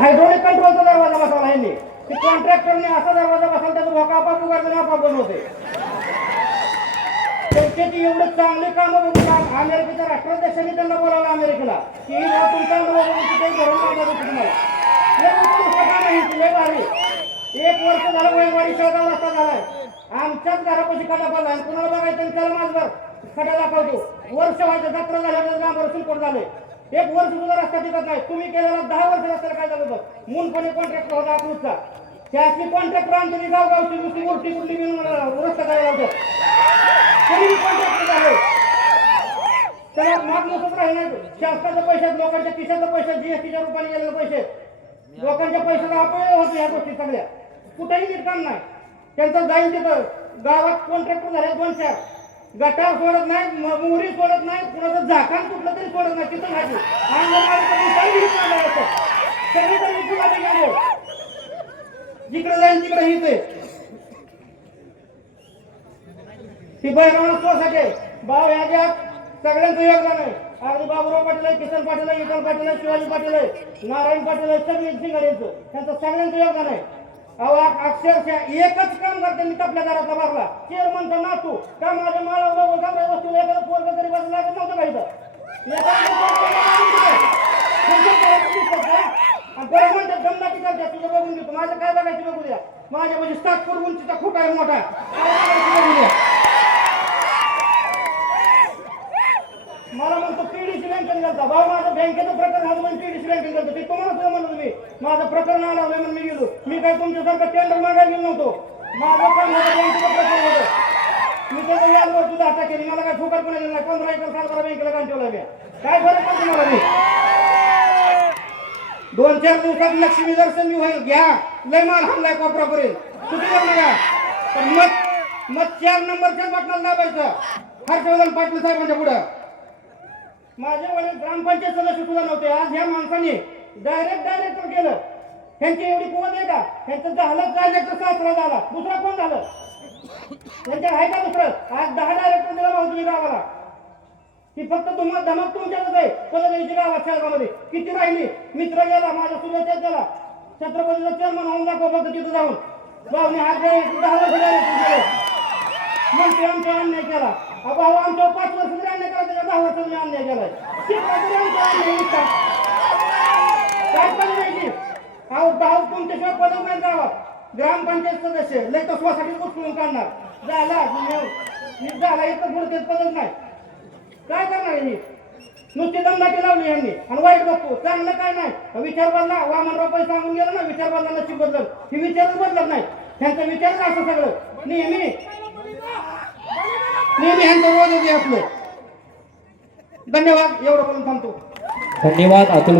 Hydraulic कंट्रोलचा दरवाजा बसवला यांनी ते कॉन्ट्रॅक्टरने असा दरवाजा बसवला त्याचा भोका आपाप उघडतो आणि आपाप बंद होते त्यांची एवढे चांगले काम बघून आ- अमेरिकेच्या राष्ट्राध्यक्षांनी त्यांना बोलावलं अमेरिकेला. की ही बाब तुमचा अनुभव बघून तिथे धरून मागत होती तुम्हाला. लय उत्कृष्ट काम आहे ही, लय भारी. एक वर्ष झालं वैवारी चौदा वाजता झालाय. आमच्याच घरापाशी खडा पडला आणि कुणाला बघायचं त्याला माझभर खडा दाखवतो. वर्ष व्हायचं जत्रा झाल्यानंतर गांबर सुलकोट झाले एक वर्ष सुद्धा रस्ता टिकत नाही तुम्ही केलेला दहा वर्ष रस्त्याला काय झालं होतं मुनपणे कॉन्ट्रॅक्टर होता अकलूजचा त्याची कॉन्ट्रॅक्टर आमच्या गावगावची नुसती मूर्ती कुठली मिळून रस्ता करायला होतो कॉन्ट्रॅक्टर झाले. त्याला मागणं राहिले शासनाच्या पैशात लोकांच्या खिशाच्या पैशात जीएसटीच्या रुपाने गेलेले पैसे. लोकांच्या पैशाला अपव्यय होते ह्या गोष्टी सगळ्या. कुठेही नीट काम नाही. त्यांचं जाईल तिथं. गावात कॉन्ट्रॅक्टर झाले दोन चार. गटार सोडत नाही म- मोहरी सोडत नाही कुणाचं झाकण कुठलं तरी सोडत नाही तिथं नाही. सगळीकडे हित लावली गेले. जिकडे जाईल तिकडे हित आहे. ती स्वसाठी बाब ह्या ज्या सगळ्यांचं योगदान आहे. अगदी बाबुराव पाटील आहे किसन पाटील आहे विठ्ठल पाटील आहे शिवाजी पाटील आहे नारायण पाटील आहे सगळे सिंगर यांचं त्यांचं सगळ्यांचं योगदान आहे. अहो अक्षरशः एकच काम करते मी आपल्या घरातला भरला चेअरमनचा नातू. का माझ्या माळावला वगैरे वस्तू एखादा पोरग तरी बसला लागत नव्हतं काही तर एखादं पोरगं तुझं बघून घेतो माझं काय बघायचं बघू द्या. माझ्या म्हणजे सात फूट उंचीचा खूप आहे मोठा काय बघायचं बघू द्या मला म्हणतो पीडीसी बँकेत गेलता भाऊ माझं बँकेचं प्रकरण आलं म्हणून पीडीसी बँकेत गेलतो ते तुम्हाला मी माझं प्रकरण आलं म्हणून मी गेलो. मी काय तुमच्यासारखं टेंडर मागायला गेलो नव्हतो. माझं काम होतं बँकेचं प्रकरण होतं. मी त्याचं व्याज वर तुझा हाता केली. मला काय फुकट पण नाही. पंधरा एकर साल मला बँकेला काम ठेवला मी काय फरक पडतो मला मी दोन चार दिवसात लक्ष्मी दर्शन होईल. घ्या. लय माल हमलाय कोपरापर्यंत कुठे येऊ नका. पण मत मत चार नंबरच्याच बटनाला दाबायचं. हर्षवर्धन पाटील साहेबांच्या पुढं. माझे वडील ग्रामपंचायत सदस्य सुद्धा नव्हते. आज ह्या माणसाने डायरेक्ट डायरेक्टर केलं त्यांची एवढी कोण आहे का? त्यांचं झालं डायरेक्टर सासरा झाला. दुसरा कोण झालं? त्यांच्या आहे का दुसरं? आज दहा डायरेक्टर दिला भाऊ तुम्ही गावाला. ती फक्त तुम्हाला धमक तुमच्यातच आहे. पलगाईची गावात शहरामध्ये. किती राहिली? मित्र गेला माझ्या सुरुवात गेला. छत्रपतीचा चेअरमन होऊन दाखव फक्त तिथं जाऊन. भाऊने हा द्यायला दहा वर्ष डायरेक्टर केले आमचा अन्याय केला. अभाव आमच्या पाच वर्ष अन्याय केला त्याच्या दहा वर्षांनी अन्याय केलाय. शिकला अन्याय तुमच्याशिवाय पदवी गावात ग्रामपंचायत सदस्य लय तत्वासाठी उचलून काढणार. झाला मी झाला इथं पुढे पदच नाही. काय करणार यांनी नुसती दमदाटी लावली यांनी. आणि वाईट बघतो. चांगलं काय नाही. विचार बदला वामनराव पै सांगून गेलं ना विचार बदला नशीब बदल ही विचारच बदलत नाही. त्यांचा विचार असं सगळं. नेहमी नेहमी ह्यांचं रोज होते असलं. धन्यवाद. एवढं बोलून थांबतो. धन्यवाद अतुल